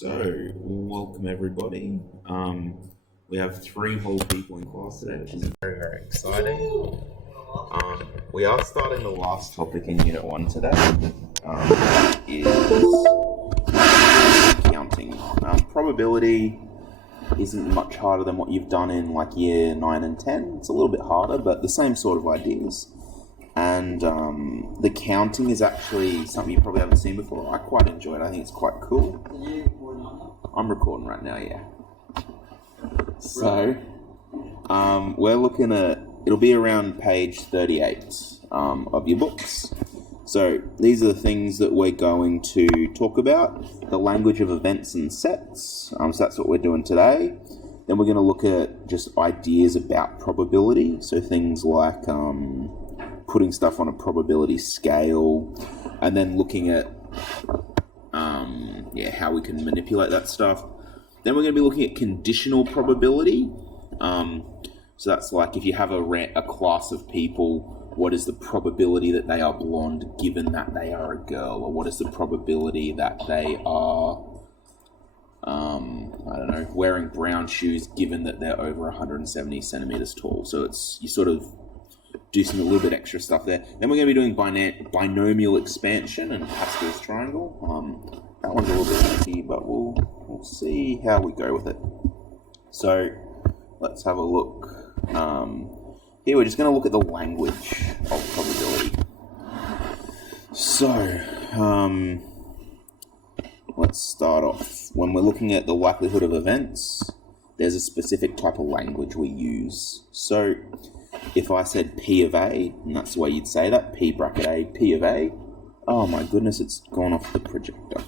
So, welcome everybody. We have 3 whole people in class today, which is very, very exciting. We are starting the last topic in Unit 1 today, is counting. Probability isn't much harder than what you've done in like year 9 and 10. It's a little bit harder, but the same sort of ideas. And the counting is actually something you probably haven't seen before. I quite enjoy it. I think it's quite cool. I'm recording right now, yeah. So, we're looking at, it'll be around page 38 of your books. So, these are the things that we're going to talk about. The language of events and sets. So that's what we're doing today. Then we're going to look at just ideas about probability. So things like putting stuff on a probability scale, and then looking at how we can manipulate that stuff. Then we're going to be looking at conditional probability. So that's like if you have a class of people, what is the probability that they are blonde given that they are a girl, or what is the probability that they are wearing brown shoes given that they're over 170 centimeters tall. So you sort of do a little bit extra stuff there. Then we're going to be doing binomial expansion and Pascal's triangle. That one's a little bit tricky, but we'll see how we go with it. So let's have a look. Here we're just going to look at the language of probability. So let's start off. When we're looking at the likelihood of events, there's a specific type of language we use. So if I said P of A, and that's the way you'd say that, P bracket A, P of A, oh my goodness, it's gone off the projector.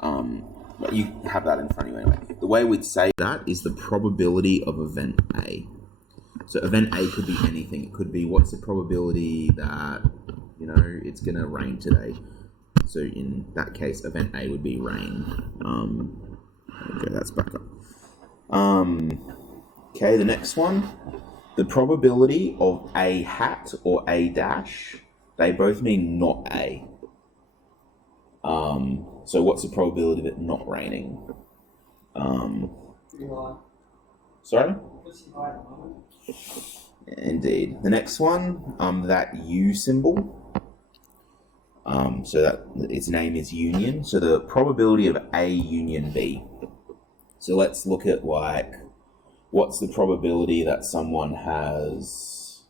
But you have that in front of you anyway. The way we'd say that is the probability of event A. So event A could be anything. It could be, what's the probability that, it's going to rain today? So in that case, event A would be rain. Okay, that's back up. Okay, the next one. The probability of A hat or A dash, they both mean not A. So what's the probability of it not raining? Sorry? Indeed. The next one, that U symbol. So that its name is union. So the probability of A union B. So let's look at what's the probability that someone has,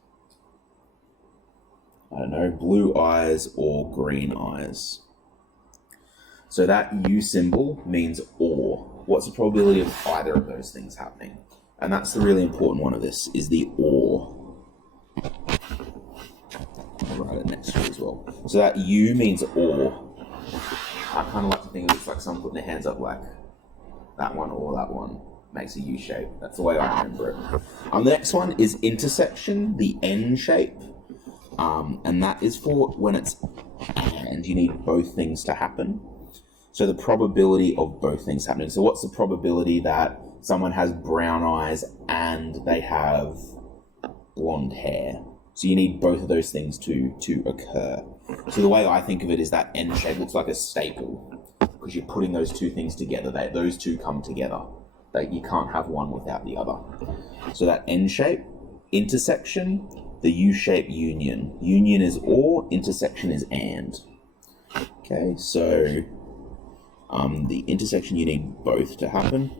blue eyes or green eyes? So that U symbol means or. What's the probability of either of those things happening? And that's the really important one of this, is the or. I'll write it next to it as well. So that U means or. I kind of like to think of it like someone putting their hands up like that one or that one. Makes a U shape. That's the way I remember it. The next one is intersection, the N shape. And that is for when it's and you need both things to happen. So the probability of both things happening. So what's the probability that someone has brown eyes and they have blonde hair? So you need both of those things to occur. So the way I think of it is that N shape looks like a staple because you're putting those two things together. Those two come together. That you can't have one without the other. So that N shape, intersection, the U shape union. Union is or, intersection is and. Okay, so the intersection, you need both to happen.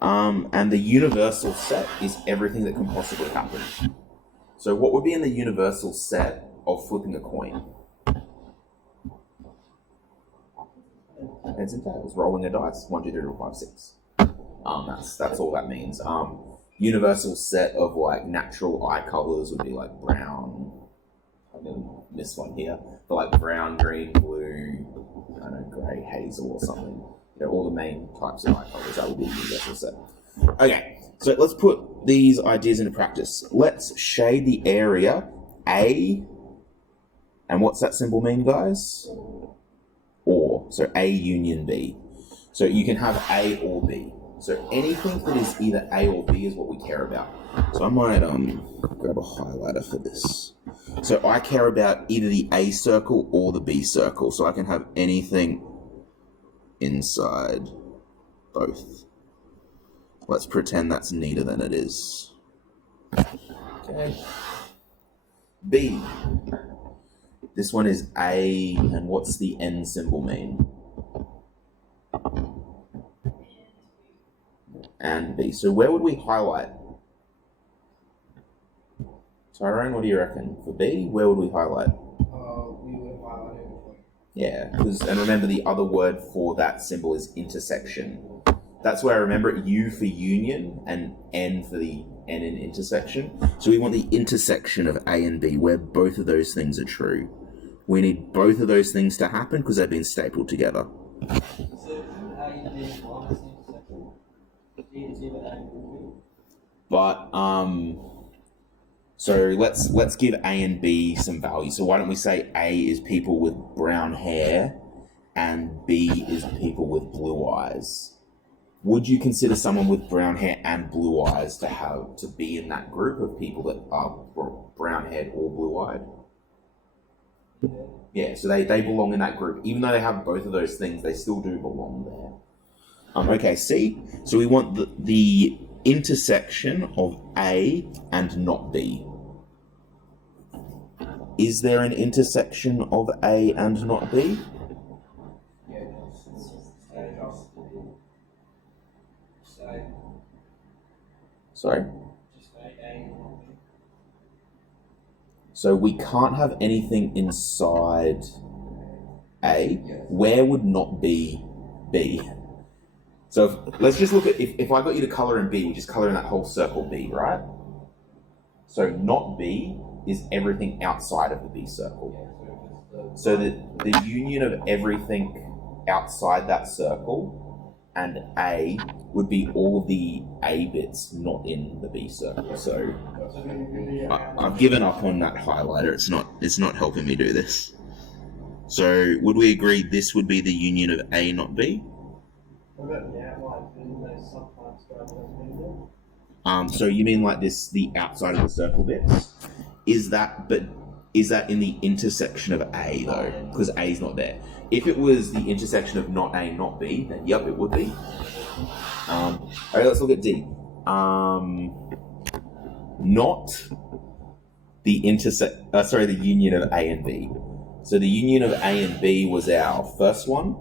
And the universal set is everything that can possibly happen. So what would be in the universal set of flipping a coin? Heads and tails, rolling a dice, 1, 2, 3, 4, 5, 6. That's all that means. Universal set of natural eye colors would be like brown. I'm gonna miss one here, but like brown, green, blue, grey, hazel, or something. All the main types of eye colors. That would be a universal set. Okay, so let's put these ideas into practice. Let's shade the area A, and what's that symbol mean, guys? Or. So A union B. So you can have A or B. So anything that is either A or B is what we care about. So I might grab a highlighter for this. So I care about either the A circle or the B circle. So I can have anything inside both. Let's pretend that's neater than it is. Okay. B. This one is A, and what's the N symbol mean? And B. So where would we highlight? Tyrone, what do you reckon? For B, where would we highlight? We would highlight everything. Yeah, and remember the other word for that symbol is intersection. That's where I remember it, U for union and N for the N in intersection. So we want the intersection of A and B, where both of those things are true. We need both of those things to happen because they've been stapled together. So isn't A and B one is intersection? B is either A or B. But so let's give A and B some value. So why don't we say A is people with brown hair and B is people with blue eyes? Would you consider someone with brown hair and blue eyes to be in that group of people that are brown haired or blue eyed? Yeah, so they belong in that group. Even though they have both of those things, they still do belong there. Okay, C. So we want the intersection of A and not B. Is there an intersection of A and not B? Yeah, just say Sorry? just say A and not B. So we can't have anything inside A. Where would not be B? So let's just look at, if I got you to colour in B, we just colour in that whole circle B, right? So not B is everything outside of the B circle. So the union of everything outside that circle and A would be all the A bits not in the B circle. So I've given up on that highlighter. It's not helping me do this. So would we agree this would be the union of A, not B? What about the outline? Isn't there sometimes going on? So you mean like this, the outside of the circle bits? Is that in the intersection of A though? Because A is not there. If it was the intersection of not A, not B, then yep, it would be. Alright, let's look at D. Not the the union of A and B. So the union of A and B was our first one.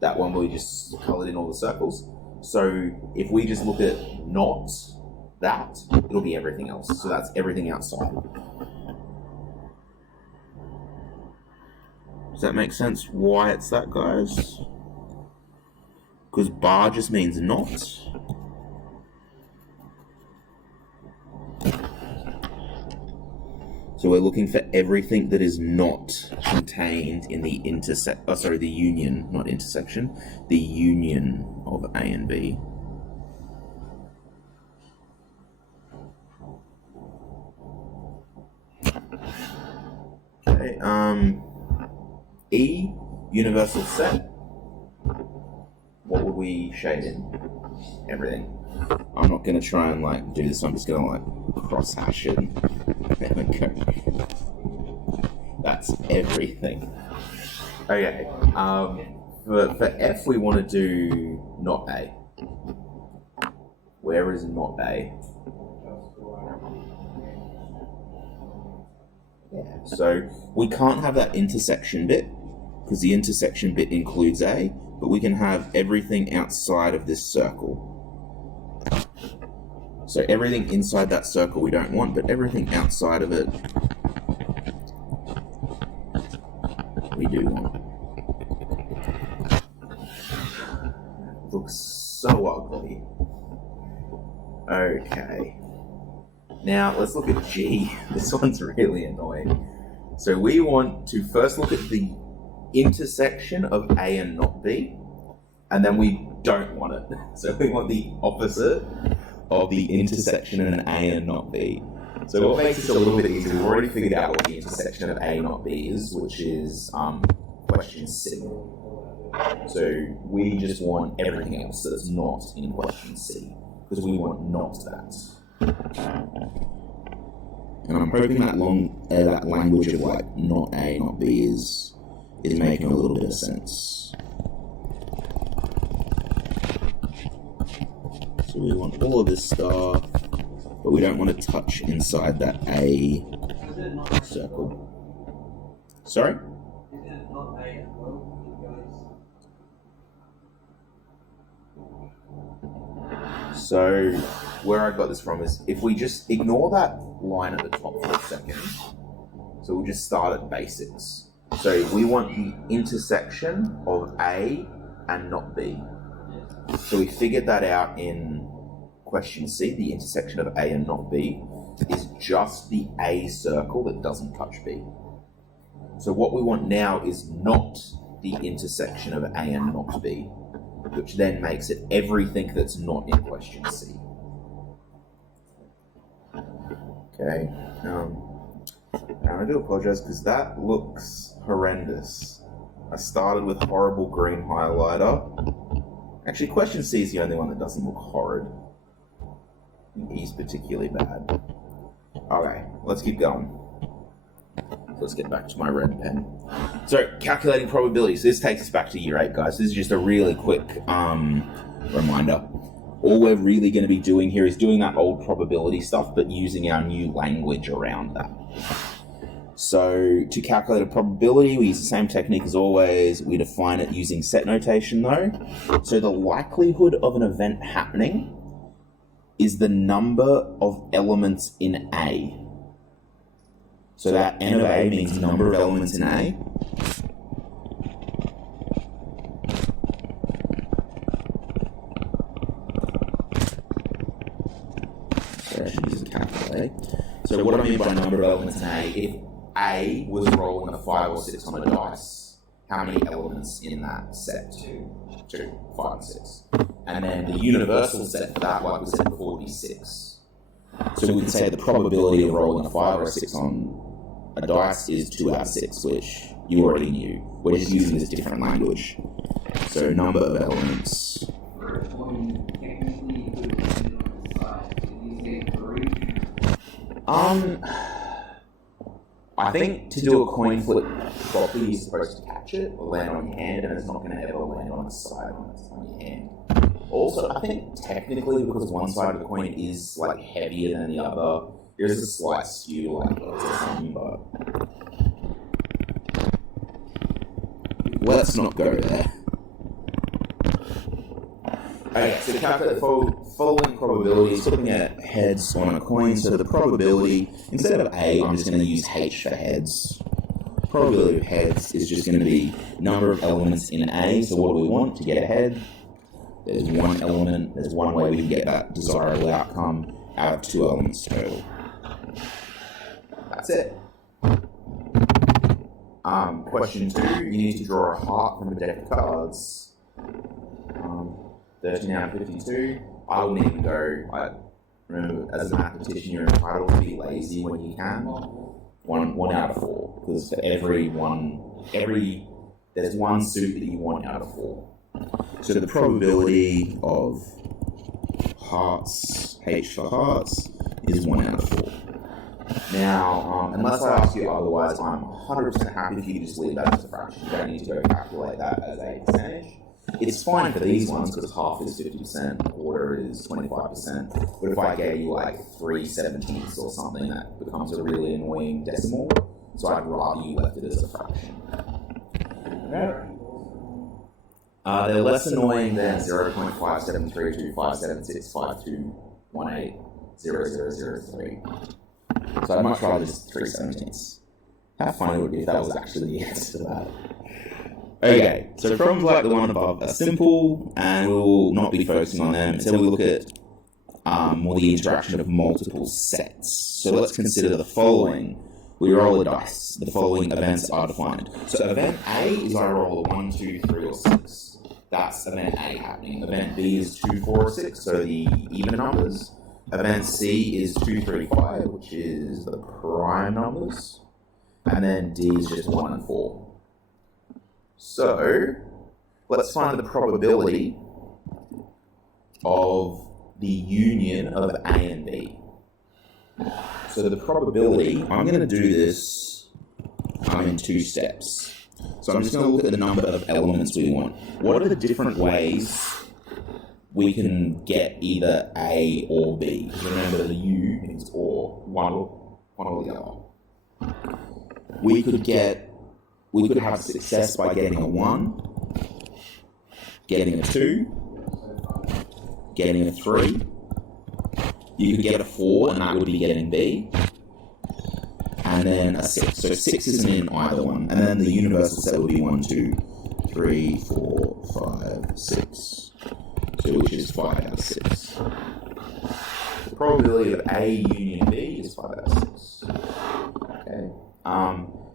That one where we just coloured in all the circles. So if we just look at not that, it'll be everything else. So that's everything outside. Does that make sense why it's that, guys? Because bar just means not. So we're looking for everything that is not contained in the the union, not intersection, the union of A and B. Okay, E, universal set. What would we shade in? Everything. I'm not gonna try and do this, I'm just gonna cross hash it and go. That's everything. Okay. For F we want to do not A. Where is not A? Yeah. So we can't have that intersection bit because the intersection bit includes A, but we can have everything outside of this circle. So everything inside that circle we don't want, but everything outside of it we do want. Looks so ugly. Okay. Now let's look at G. This one's really annoying. So we want to first look at the intersection of A and not B, and then we don't want it. So we want the opposite of the intersection in an A and not B. So what makes this a little bit easier, we've already figured out what the intersection of A not B is, which is question C. So we just want everything else that's not in question C, because we want not that. And I'm hoping that that language of not A, not B is making a little bit of sense. So we want all of this stuff, but we don't want to touch inside that A Is it not circle. Sorry? Is it not A as well? So where I got this from is if we just ignore that line at the top for a second, so we'll just start at basics. So we want the intersection of A and not B. So we figured that out in question C. The intersection of A and not B is just the A circle that doesn't touch B. So what we want now is not the intersection of A and not B, which then makes it everything that's not in question C. Okay. Now I do apologize because that looks horrendous. I started with horrible green highlighter. Actually, question C is the only one that doesn't look horrid. E's particularly bad. Okay, let's keep going. Let's get back to my red pen. So, calculating probabilities. This takes us back to year 8, guys. This is just a really quick reminder. All we're really going to be doing here is doing that old probability stuff, but using our new language around that. So, to calculate a probability, we use the same technique as always. We define it using set notation, though. So, the likelihood of an event happening is the number of elements in A. So that n of A means number of elements in A. So I should use a calculator. So what I mean by number of elements in A, if A was rolling a 5 or 6 on a dice, how many elements in that set? 2, 5 and 6. And then the universal set for that, like we said before, would be 6. So we can say the probability of rolling a 5 or a 6 on a dice is 2 out of 6, which you already knew. We're just using this different language. So number of elements. I think to do a coin flip properly, you're supposed to catch it or land on your hand, and it's not going to ever land on the side on your hand. Also, I think technically, because one side of the coin is like heavier than the other, there's a slight skew like or something, but let's not go there. Okay, so to calculate the following probabilities, looking at heads on a coin, so the probability, instead of A, I'm just going to use H for heads. Probability of heads is just going to be number of elements in A, so what do we want to get a head? There's one element, there's one way we can get that desirable outcome out of 2 elements total. That's it. Question 2, you need to draw a heart from a deck of cards. 13 out of 52. I wouldn't even go, remember, as a mathematician, you're entitled to be lazy when you can. 1 out of 4, because for there's one suit that you want out of 4. So the probability of hearts, H for hearts, is 1 out of 4. Now, unless I ask you otherwise, I'm 100% happy if you just leave that as a fraction. You don't need to go calculate that as a percentage. It's fine for these ones because half is 50%, a quarter is 25%. But if I gave you like 3/17 or something, that becomes a really annoying decimal. So I'd rather you left it as a fraction. Okay. They're less annoying than 0.5732576521800003. So I'd much rather just 3/17. How funny would it be if that was actually the answer to that? Okay, so problems like the one above are simple, and we'll not be focusing on them. Instead, we'll look at more the interaction of multiple sets. So let's consider the following. We roll a dice. The following events are defined. So event A is I roll a 1, 2, 3, or 6. That's event A happening. Event B is 2, 4, or 6, so the even numbers. Event C is 2, 3, 5, which is the prime numbers. And then D is just 1 and 4. So, let's find the probability of the union of A and B. So the probability, I'm going to do this in 2 steps. So I'm just going to look at the number of elements we want. What are the different ways we can get either A or B. Because remember, the U means or, one or the other. We could have success by getting a 1, getting a 2, getting a 3. You could get a 4, and that would be getting B. And then a 6. So 6 isn't in either one. And then the universal set would be 1, 2, 3, 4, 5, 6. So which is 5 out of 6. The probability of A union B is 5 out of 6. Okay.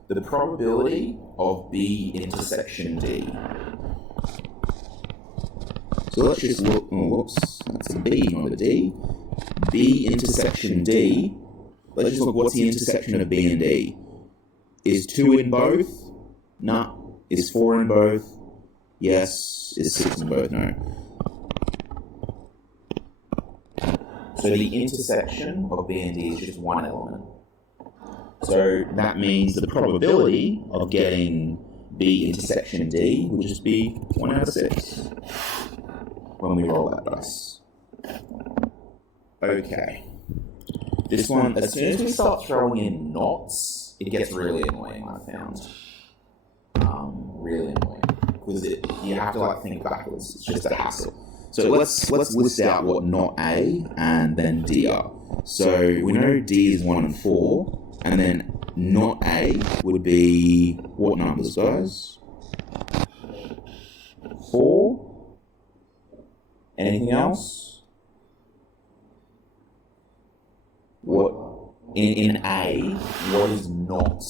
The probability of B intersection D. So let's just look. Oh, whoops. That's a B, not a D. B intersection D. Let's just look. What's the intersection of B and D? Is 2 in both? No. Is 4 in both? Yes. Is 6 in both? No. So the intersection of B and D is just one element. So that means the probability of getting B intersection D would just be 1 out of 6 when we roll that dice. Okay. This one, as soon as we start throwing in knots, it gets really annoying, I found. Really annoying. Because you have to like think backwards. It's just a hassle. So let's list out what not A and then D are. So we know D is 1 and 4. And then not A would be what numbers, guys? 4? Anything else? What in A, what is not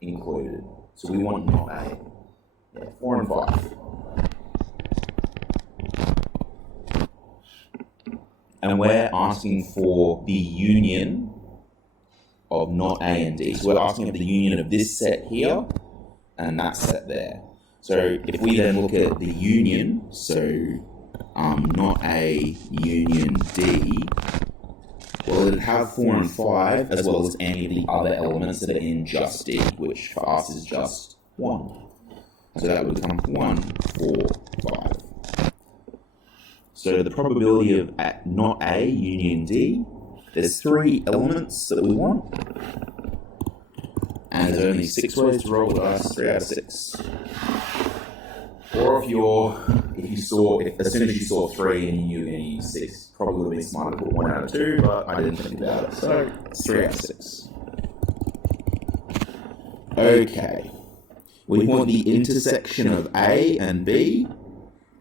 included? So we want not A. Yeah, 4 and 5. And we're asking for the union of not A and D. So we're asking for the union of this set here and that set there. So if we then look at the union, so not A union D, well, it'd have 4 and 5 as well as any of the other elements that are in just D, which for us is just 1. So that would become 1, 4, 5. So the probability of not A union D, there's 3 elements that we want, and there's only 6 ways to roll the dice, 3 out of 6. Or as soon as you saw 3 and you knew any 6, probably would have been smart to put 1 out of 2, but I didn't think about it, so it's 3 out of 6. Okay, we want the intersection of A and B,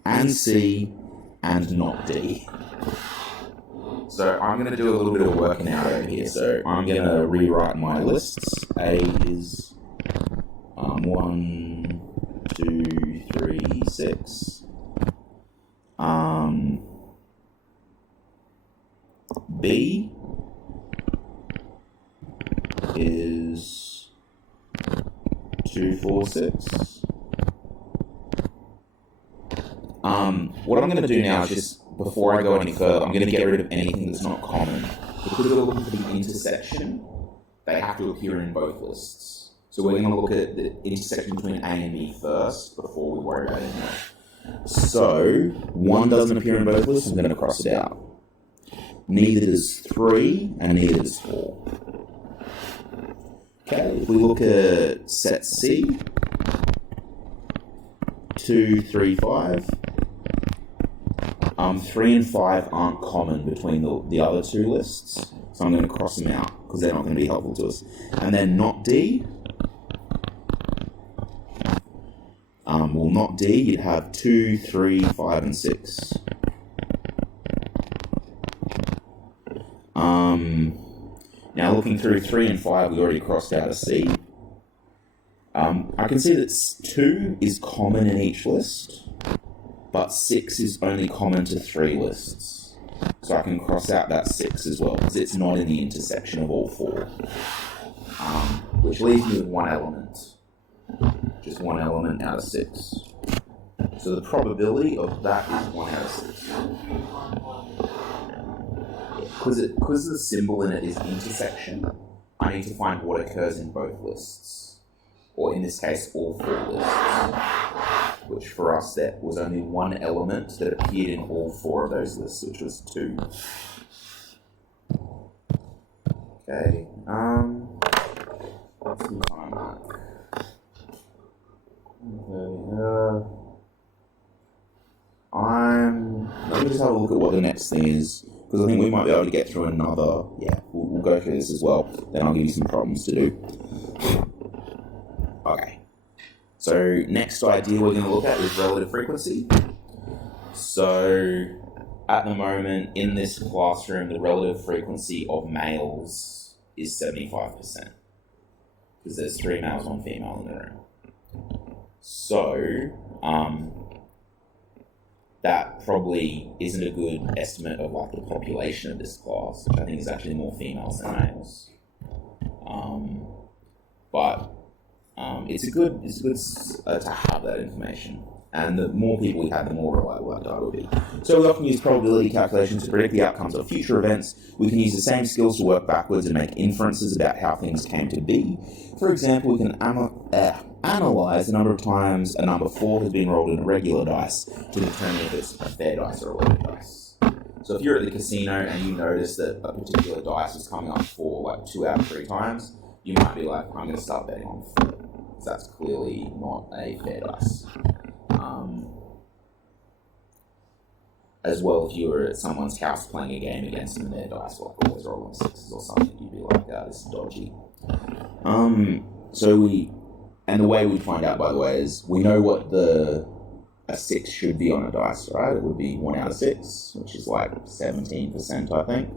and C, and not D. So I'm going to do a little bit of working out over here. So I'm going to rewrite my lists. A is 1, 2, 3, 6. B is 2, 4, 6. What I'm going to do now is just, before I go any further, I'm going to get rid of anything that's not common. Because we're looking for the intersection, they have to appear in both lists. So we're going to look at the intersection between A and B first, before we worry about anything else. So, 1 doesn't appear in both lists, I'm going to cross it out. Neither does 3, and neither does 4. Okay, if we look at set C, 2, 3, 5. 3 and 5 aren't common between the other 2 lists, so I'm going to cross them out because they're not going to be helpful to us. And then not D. Well, not D, you'd have 2, 3, 5, and 6. Now looking through 3 and 5, we already crossed out a C. I can see that 2 is common in each list, but 6 is only common to 3 lists. So I can cross out that 6 as well, because it's not in the intersection of all 4. Which leaves me with 1 element. Just 1 element out of 6. So the probability of that is 1 out of 6. Because the symbol in it is intersection, I need to find what occurs in both lists. Or in this case, all 4 lists. which for us there was only one element that appeared in all 4 of those lists, which was 2. Okay, let's see time mark. Okay, let me just have a look at what the next thing is, because I think we might be able to get through another. Yeah, we'll go through this as well. Then I'll give you some problems to do. Okay. So next idea we're going to look at is relative frequency. So at the moment in this classroom, the relative frequency of males is 75%, because there's 3 males, 1 female in the room. So that probably isn't a good estimate of like the population of this class, which I think is actually more females than males. But it's good to have that information, and the more people we have, the more reliable that data will be. So we often use probability calculations to predict the outcomes of future events. We can use the same skills to work backwards and make inferences about how things came to be. For example, we can analyze the number of times a number 4 has been rolled in a regular dice to determine if it's a fair dice or a loaded dice. So if you're at the casino and you notice that a particular dice is coming up 4 like 2 out of 3 times, you might be like, I'm going to start betting on 4, because that's clearly not a fair dice. As well, if you were at someone's house playing a game against them and their dice were like always rolling 6s or something, you'd be like, this is dodgy. And the way we find out, by the way, is we know what a 6 should be on a dice, right? It would be 1 out of 6, which is like 17%, I think.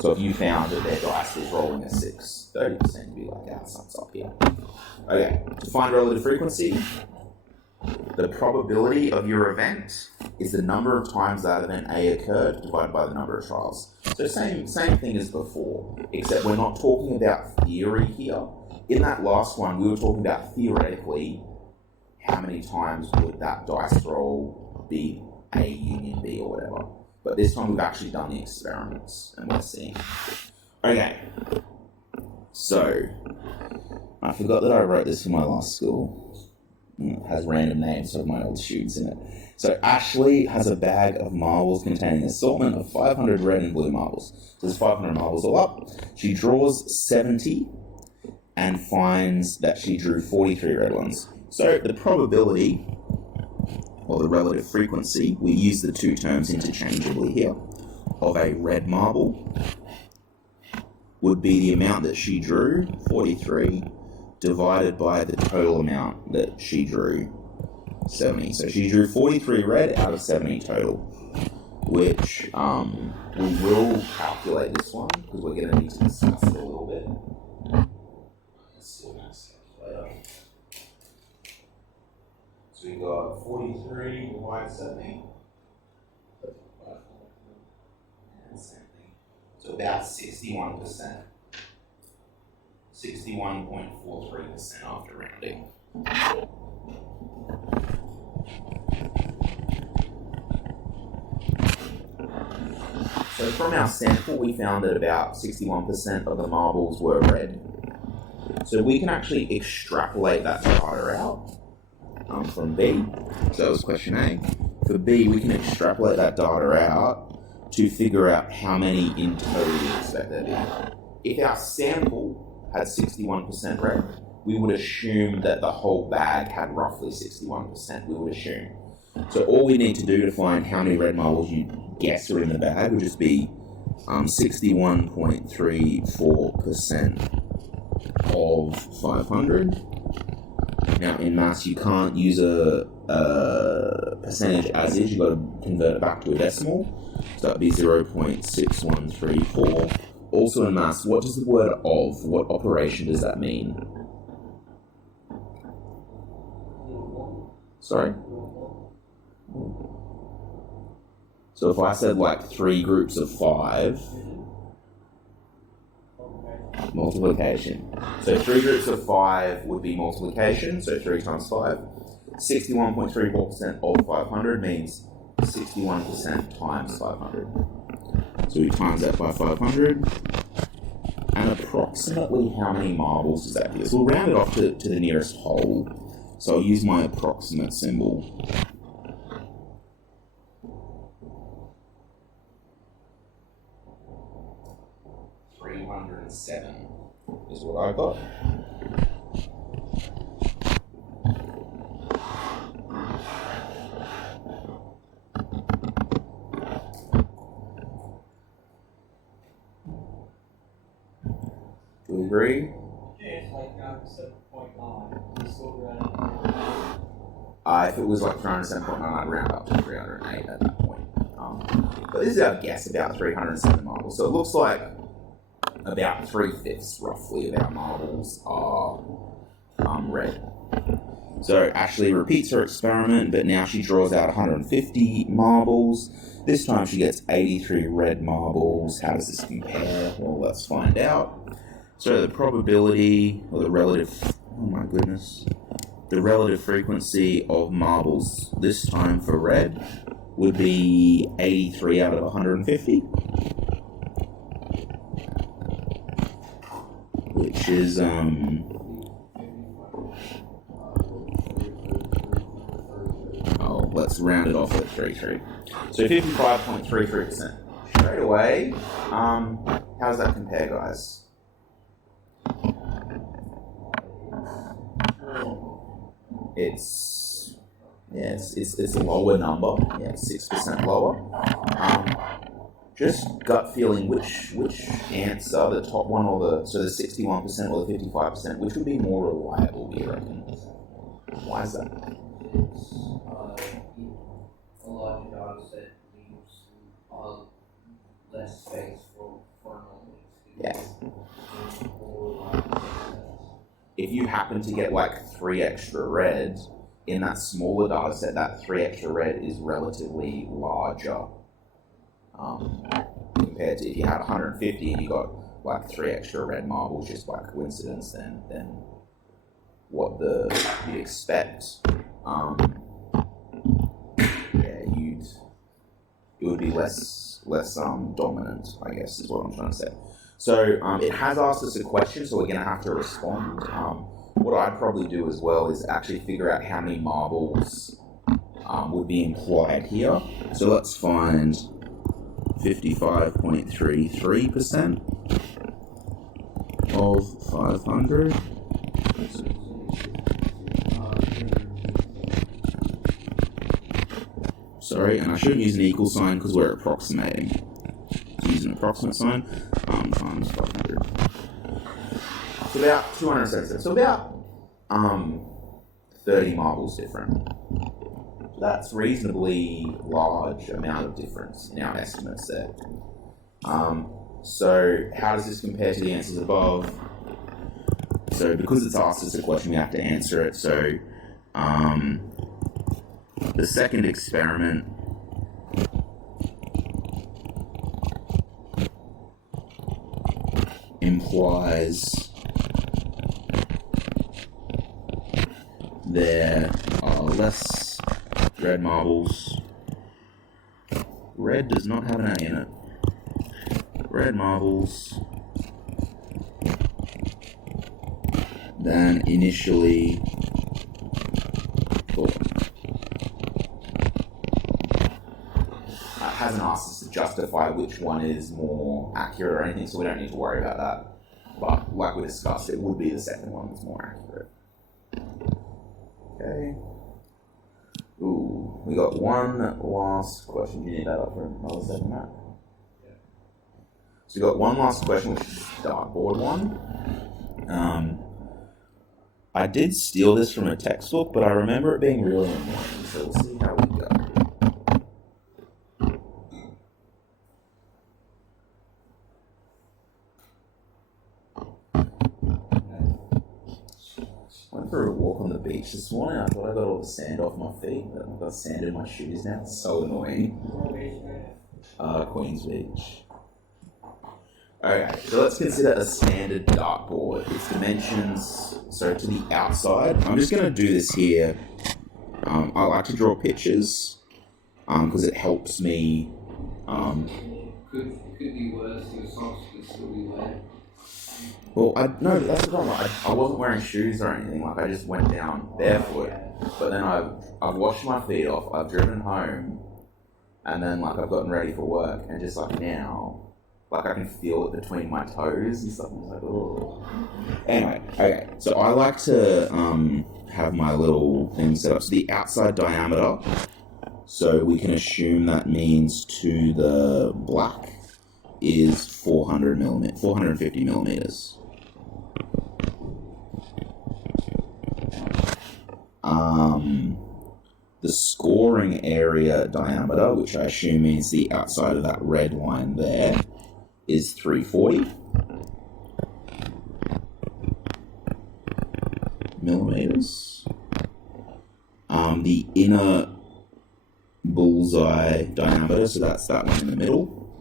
So if you found that their dice was rolling a 6, 30%, you'd be like, something's up here. Okay, to find relative frequency, the probability of your event is the number of times that event A occurred divided by the number of trials. So same thing as before, except we're not talking about theory here. In that last one, we were talking about theoretically how many times would that dice roll be A union B or whatever. But this time we've actually done the experiments and we're seeing. Okay, so I forgot that I wrote this for my last school. It has random names of my old students in it. So Ashley has a bag of marbles containing an assortment of 500 red and blue marbles. So there's 500 marbles all up. She draws 70 and finds that she drew 43 red ones. So the probability, or the relative frequency, we use the 2 terms interchangeably here, of a red marble would be the amount that she drew, 43, divided by the total amount that she drew, 70. So she drew 43 red out of 70 total, which we will calculate this one, because we're going to need to discuss it a little bit. Let's see what calculator. So we got 43 divided 70. So about 61%. 61.43% after rounding. So from our sample, we found that about 61% of the marbles were red. So we can actually extrapolate that data out from B. So that was question A. For B, we can extrapolate that data out to figure out how many in total we expect there to be. If our sample had 61% red, we would assume that the whole bag had roughly 61%, we would assume. So all we need to do to find how many red marbles you guess are in the bag would just be 61.34% of 500. Now in maths you can't use a percentage as is, you've got to convert it back to a decimal. So that'd be 0.6134. Also in maths, what does the word of, what operation does that mean? Sorry? So if I said like 3 groups of 5, multiplication. So 3 groups of 5 would be multiplication, so 3 times 5. 61.34% of 500 means 61% times 500. So we times that by 500. And approximately how many marbles does that give us? We'll round it off to the nearest whole. So I'll use my approximate symbol. $307 is what I got. Do you agree? Yeah, it's like 7.9. It's still around. If it was like 307.9, I'd round up to 308 at that point. But this is our guess, about 307 marbles. So it looks like about 3/5 roughly of our marbles are red. So Ashley repeats her experiment, but now she draws out 150 marbles. This time she gets 83 red marbles. How does this compare? Well, let's find out. So the probability, or the relative, oh my goodness, the relative frequency of marbles this time for red would be 83 out of 150, which is let's round it off at 33. So 55.33%. Straight away, how's that compare, guys? It's a lower number. Yeah, 6% lower. Just gut feeling, which answer, the top one or the 61% or the 55%, which would be more reliable, do you reckon? Why is that? A larger data set leaves less space for anomalies. Yeah. If you happen to get like 3 extra red in that smaller data set, that 3 extra red is relatively larger compared to if you had 150 and you got like 3 extra red marbles just by coincidence than what you'd expect. It would be less dominant, I guess, is what I'm trying to say. So it has asked us a question, so we're going to have to respond. What I'd probably do as well is actually figure out how many marbles would be implied here. So let's find 55.33% of 500. Sorry, and I shouldn't use an equal sign because we're approximating. So use an approximate sign times 500. It's about 277. So about 30 marbles different. So that's reasonably large amount of difference in our estimates there. So how does this compare to the answers above? So because it's asked us a question, we have to answer it. So the second experiment implies there are less red marbles. Red does not have an A in it. Red marbles than initially thought. It hasn't asked us to justify which one is more accurate or anything, so we don't need to worry about that. But like we discussed, it would be the second one that's more accurate. Okay. Ooh, we got one last question. Do you need that up for another second, Matt? Yeah. So we got one last question, which is the dartboard one. I did steal this from a textbook, but I remember it being really annoying, so we'll see how we go. Went for a walk on the beach this morning. I thought I got all the sand off my feet, but I've got sand in my shoes now. It's so annoying. Queens Beach. Okay, so let's consider a standard dartboard. Its dimensions, so to the outside. I'm just going to do this here. I like to draw pictures because it helps me. Could be worse. Your socks could still be wet. Well, no, that's the problem. I wasn't wearing shoes or anything. Like, I just went down barefoot. But then I've washed my feet off. I've driven home, and then like I've gotten ready for work, and just like now, like I can feel it between my toes and stuff. I'm just like, oh. Anyway, okay. So I like to have my little thing set up. So the outside diameter. So we can assume that means to the black is 450 millimeters. The scoring area diameter, which I assume means the outside of that red line there, is 340 millimeters. The inner bullseye diameter, so that's that one in the middle,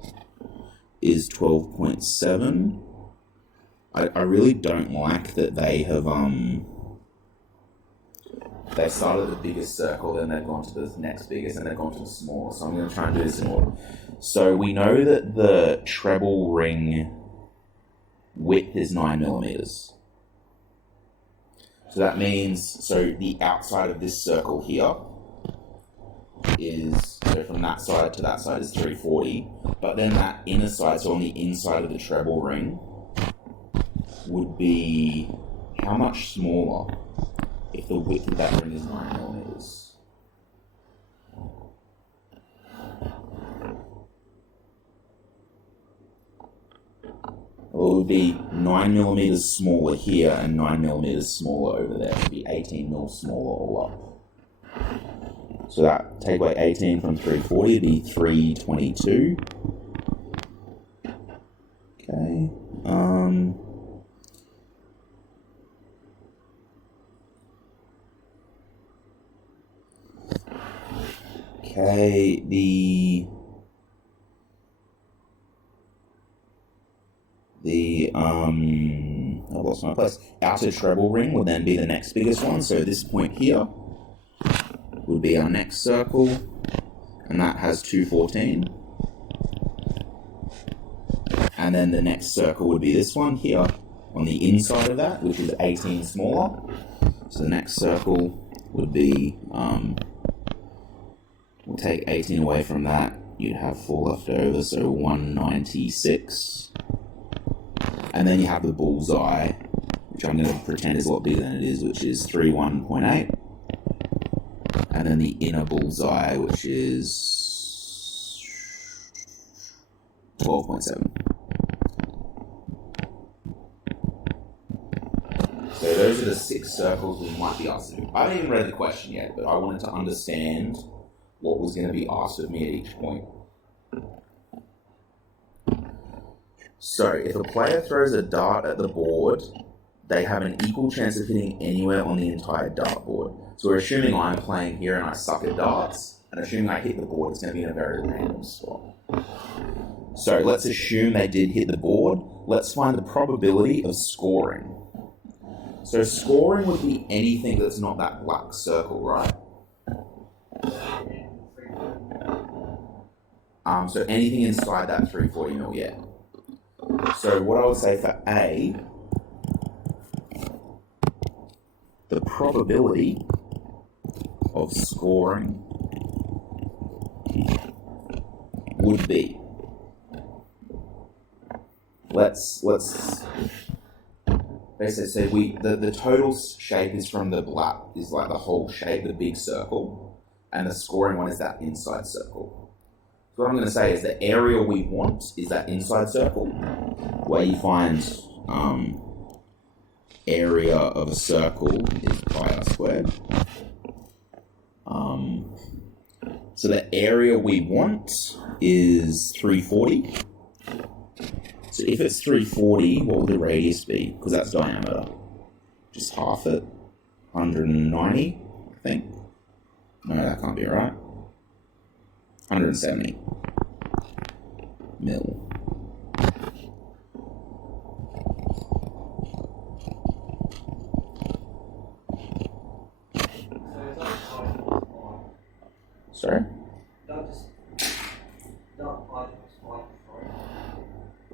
is 12.7. I really don't like that they have they started at the biggest circle, then they've gone to the next biggest, and they've gone to the smallest. So I'm going to try and do this in order. So we know that the treble ring width is 9 millimeters. So that means, so the outside of this circle here is, so from that side to that side is 340, but then that inner side, so on the inside of the treble ring, would be how much smaller if the width of that ring is 9 millimeters? Well, it would be 9 millimeters smaller here and 9 millimeters smaller over there. It would be 18 mil smaller all up. So that, take away 18 from 340, it'd be 322. Okay. Okay, I lost my place. Outer treble ring would then be the next biggest one. So this point here would be our next circle, and that has 214. And then the next circle would be this one here on the inside of that, which is 18 smaller. So the next circle would be, we'll take 18 away from that, you'd have 4 left over, so 196. And then you have the bullseye, which I'm going to pretend is a lot bigger than it is, which is 31.8. And then the inner bullseye, which is 12.7. So those are the 6 circles we might be asked to do. I haven't even read the question yet, but I wanted to understand what was going to be asked of me at each point. So, if a player throws a dart at the board, they have an equal chance of hitting anywhere on the entire dartboard. So we're assuming I'm playing here and I suck at darts, and assuming I hit the board, it's going to be in a very random spot. So let's assume they did hit the board. Let's find the probability of scoring. So scoring would be anything that's not that black circle, right? So anything inside that 340 mil, yeah. So what I would say for A, the probability of scoring would be, let's basically say the total shape is from the black, is like the whole shape, the big circle, and the scoring one is that inside circle. So what I'm going to say is the area we want is that inside circle, where you find area of a circle is pi r squared. So the area we want is 340. So if it's 340, what would the radius be? Because that's diameter. Just half it. 190, I think. No, that can't be right. 170 mil. Sorry?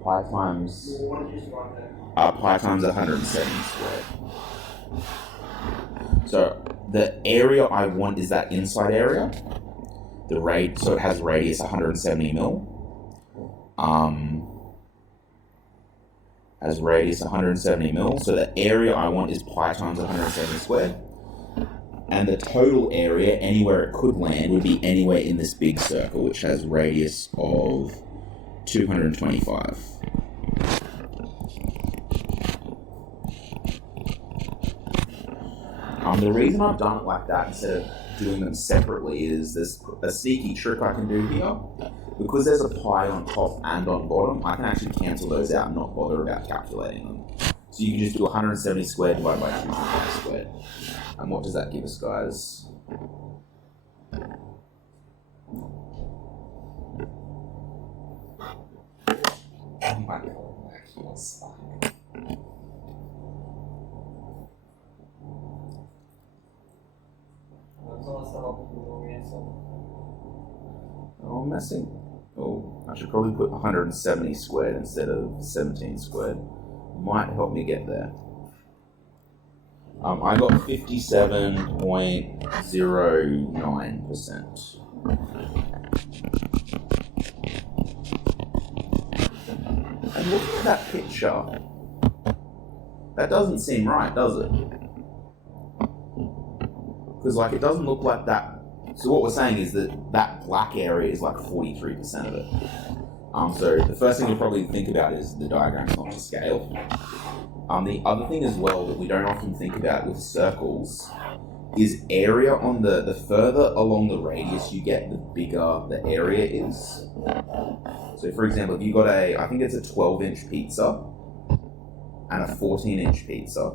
pi times What did you write there? pi times 170 squared. So the area I want is that inside area. So it has radius 170 mil. Has radius 170 mil. So the area I want is pi times 170 squared. And the total area, anywhere it could land, would be anywhere in this big circle, which has radius of 225. The reason I've done it like that instead of doing them separately is there's a sneaky trick I can do here. Because there's a pi on top and on bottom, I can actually cancel those out and not bother about calculating them. So you can just do 170 squared divided by 225 squared. And what does that give us, guys? Oh my god, Oh, I'm messing. Oh, I should probably put 170 squared instead of 17 squared. Might help me get there. I got 57.09%. And looking at that picture, that doesn't seem right, does it? Because it doesn't look like that. So what we're saying is that black area is like 43% of it. So the first thing you'll probably think about is the diagram's not to scale. The other thing as well that we don't often think about with circles is area on the further along the radius you get, the bigger the area is. So for example, if you got I think it's a 12-inch pizza and a 14-inch pizza,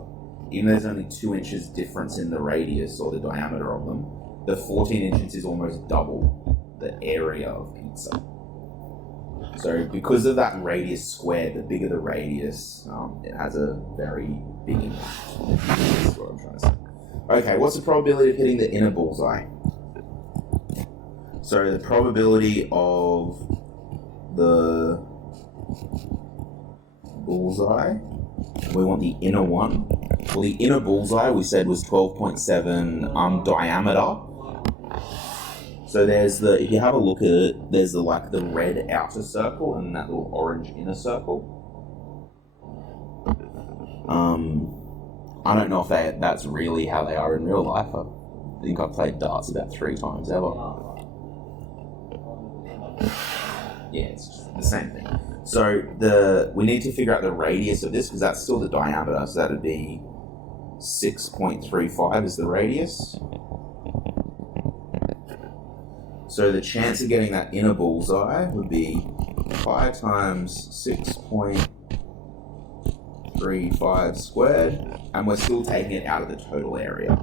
even though there's only 2 inches difference in the radius or the diameter of them, the 14 inches is almost double the area of pizza. So because of that radius squared, the bigger the radius, it has a very big impact. That's what I'm trying to say. Okay, what's the probability of hitting the inner bullseye? So the probability of the bullseye, we want the inner one. Well, the inner bullseye we said was 12.7 diameter. So there's if you have a look at it, there's the red outer circle and that little orange inner circle. I don't know if that's really how they are in real life. I think I've played darts about 3 times ever. Yeah, it's just the same thing. So we need to figure out the radius of this because that's still the diameter. So that would be 6.35 is the radius. So the chance of getting that inner bullseye would be pi times 6.35 squared, and we're still taking it out of the total area.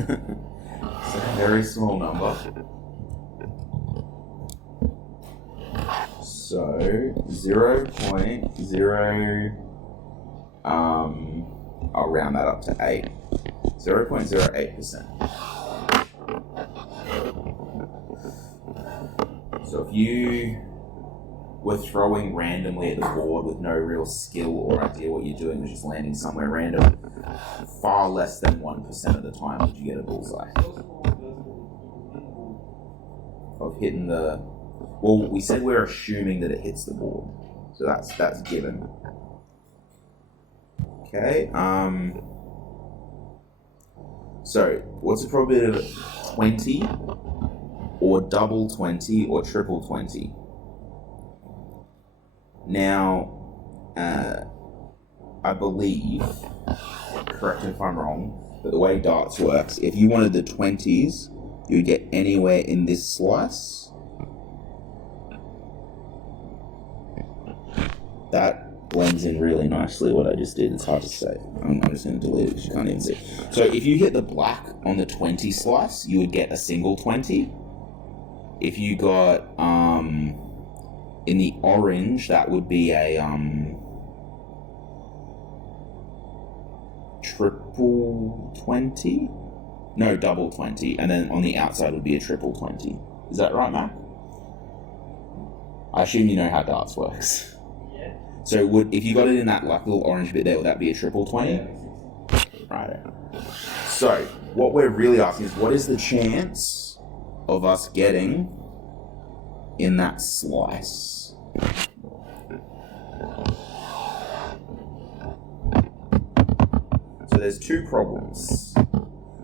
It's a very small number. So 0.0, I'll round that up to 8. 0.08%. So if you were throwing randomly at the board with no real skill or idea what you're doing, was just landing somewhere random, far less than 1% of the time would you get a bullseye. Of hitting the... Well, we said we're assuming that it hits the board. So that's given. Okay, so what's the probability of 20 or double 20 or triple 20? Now, I believe, correct me if I'm wrong, but the way darts works, if you wanted the 20s, you would get anywhere in this slice. That blends in really nicely what I just did. It's hard to say. I'm just going to delete it because you can't even see. So if you hit the black on the 20 slice, you would get a single 20. If you got in the orange, that would be a triple 20. No, double 20, and then on the outside would be a triple 20. Is that right, Mac? I assume you know how darts works. Yeah. So if you got it in that like little orange bit there, would that be a triple 20? Right. So what we're really asking is, what is the chance of us getting in that slice? So there's two problems.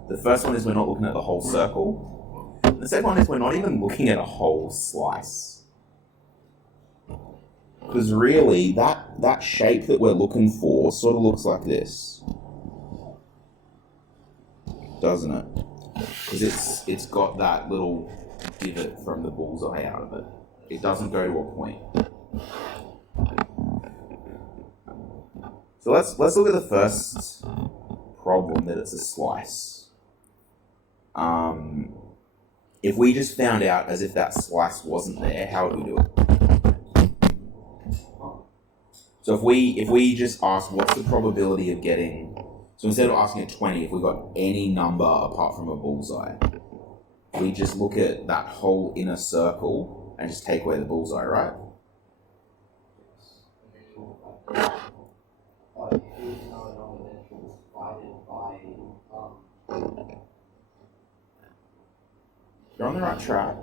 The first one is we're not looking at the whole circle. The second one is we're not even looking at a whole slice. Because really, that shape that we're looking for sort of looks like this. Doesn't it? Because it's got that little divot from the bullseye out of it. It doesn't go to a point. So let's look at the first problem, that it's a slice. If we just found out as if that slice wasn't there, how would we do it? So if we just ask what's the probability of getting, so instead of asking at 20, if we got any number apart from a bullseye, we just look at that whole inner circle and just take away the bullseye, right? You're on the right track.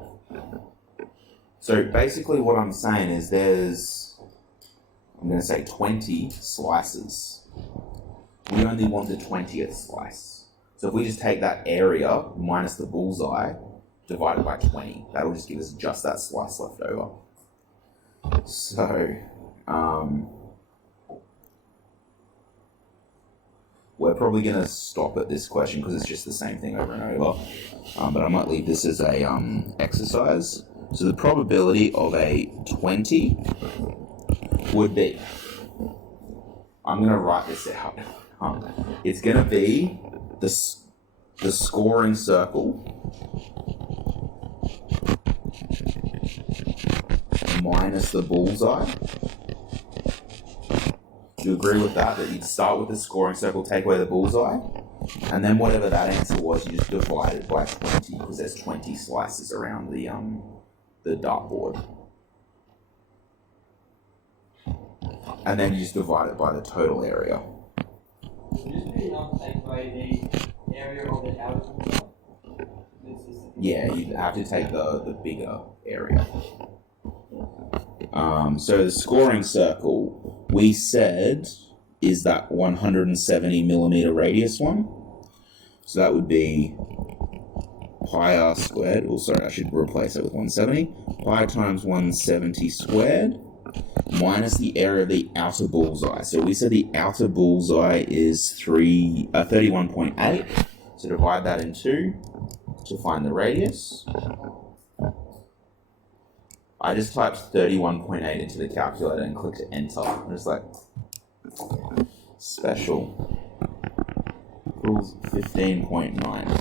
So basically what I'm saying is I'm going to say 20 slices. We only want the 20th slice. So if we just take that area minus the bullseye divided by 20, that'll just give us just that slice left over. So, we're probably going to stop at this question because it's just the same thing over and over. But I might leave this as a exercise. So the probability of a 20 would be, I'm going to write this out. It's going to be the scoring circle minus the bullseye. Do you agree with that? That you'd start with the scoring circle, take away the bullseye, and then whatever that answer was, you just divide it by 20 because there's 20 slices around the dartboard. And then you just divide it by the total area. Just be enough to take away the area of the outer bullseye. Yeah, you'd have to take the bigger area. So the scoring circle, we said, is that 170 millimeter radius one. So that would be pi r squared. Oh, sorry, I should replace it with 170. Pi times 170 squared minus the area of the outer bullseye. So we said the outer bullseye is 31.8. So divide that in 2 to find the radius. I just typed 31.8 into the calculator and clicked enter. I'm just like, special. Equals 15.9.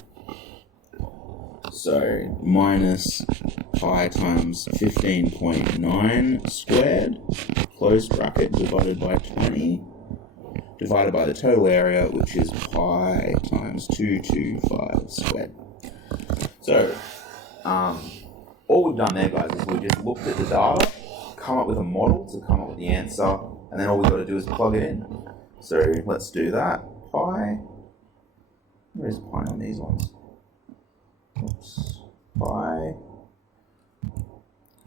So minus pi times 15.9 squared, close bracket, divided by 20, divided by the total area, which is pi times 225 squared. So, all we've done there, guys, is we just looked at the data, come up with a model to come up with the answer, and then all we've got to do is plug it in. So let's do that. Pi, where's pi on these ones? Oops. Pi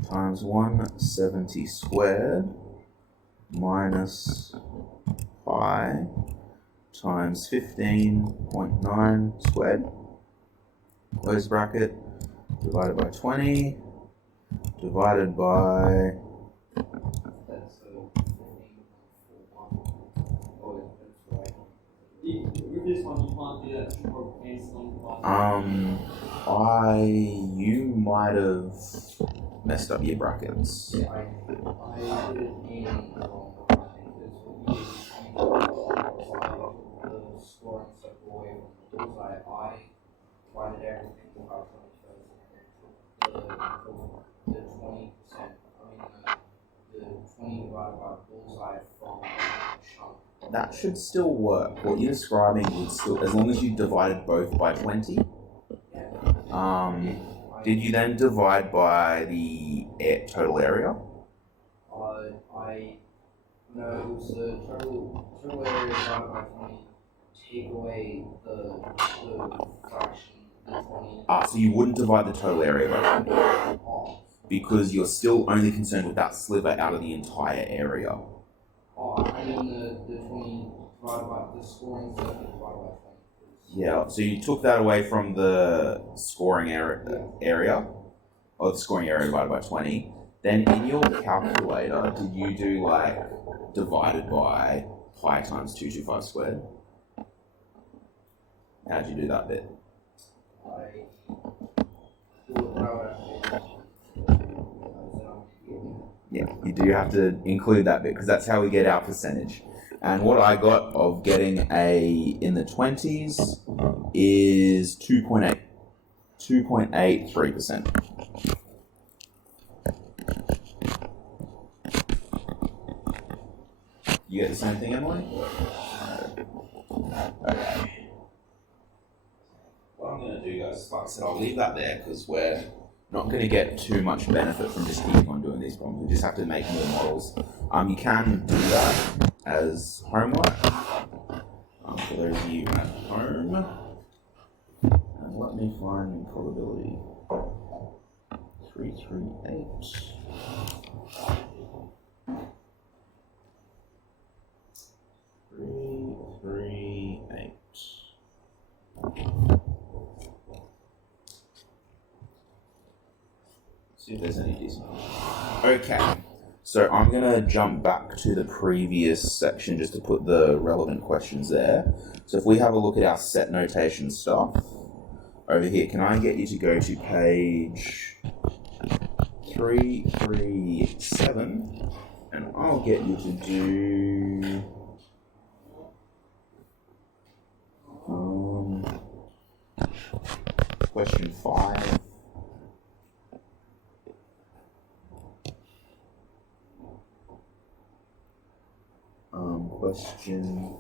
times 170 squared minus pi times 15.9 squared, close bracket, divided by 20, divided by... With this one, you can't do that triple cancelling. You might have messed up your brackets. Yeah, I did it in wrong, I think this would be the scoring circle away from the bullseye. I divided everything by 20 shows and then took the 20%, divided by bullseye from chunk. That should still work. What you're describing would still, as long as you divided both by 20. Did you then divide by the total area? No, it was the total area divided by 20. Take away the fraction, the 20. So you wouldn't divide the total area by 20 Off. because you're still only concerned with that sliver out of the entire area. I mean the 20 divided by the scoring circuit divided by 20. Yeah, so you took that away from the scoring area, or the scoring area divided by 20. Then in your calculator, did you do like divided by pi times 225 squared? How'd you do that bit? Yeah, you do have to include that bit because that's how we get our percentage. And what I got of getting a in the 20s is 2.83%. You get the same thing, Emily? Okay. What I'm going to do, guys, like I said, I'll leave that there because we're not going to get too much benefit from just keeping on doing these problems. We just have to make more models. You can do that as homework for those of you at home. And let me find probability. 338. 338. See if there's any decent. Okay, so I'm gonna jump back to the previous section just to put the relevant questions there. So if we have a look at our set notation stuff over here, can I get you to go to page 337, and I'll get you to do question 5. Question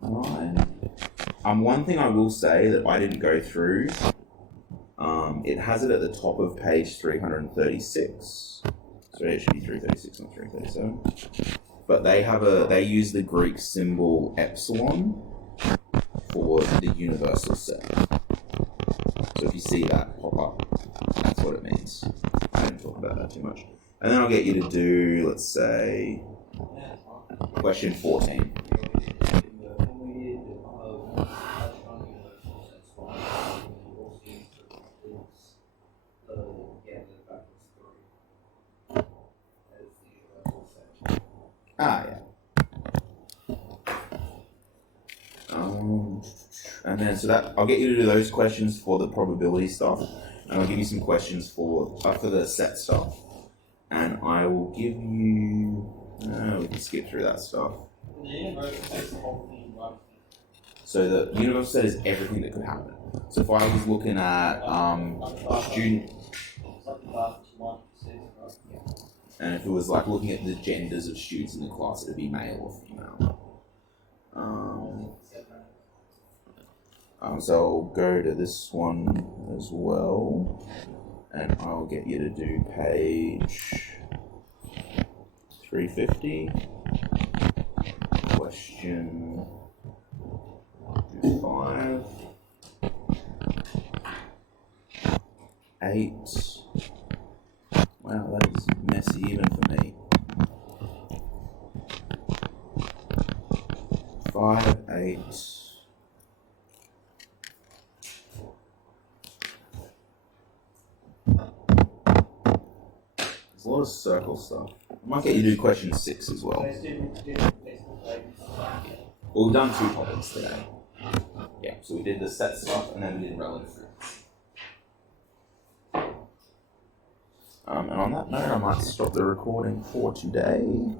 9. One thing I will say that I didn't go through, it has it at the top of page 336. So it should be 336, not 337. But they use the Greek symbol epsilon for the universal set. So if you see that pop up, that's what it means. I didn't talk about that too much. And then I'll get you to do, let's say, question 14. Yeah. And then so that I'll get you to do those questions for the probability stuff, and I'll give you some questions for the set stuff, and I will give you. We can skip through that stuff. The universal set is the whole thing, right? So the universal set is everything that could happen. So if I was looking at student, and if it was like looking at the genders of students in the class, it'd be male or female. So I'll go to this one as well, and I'll get you to do page 350, question 5, 8. Wow, that is messy even for me. 5, 8. There's a lot of circle stuff. I might get you to do question 6 as well. Well, we've done 2 topics today. Yeah, so we did the set stuff and then we did relative groups. And on that note, I might stop the recording for today.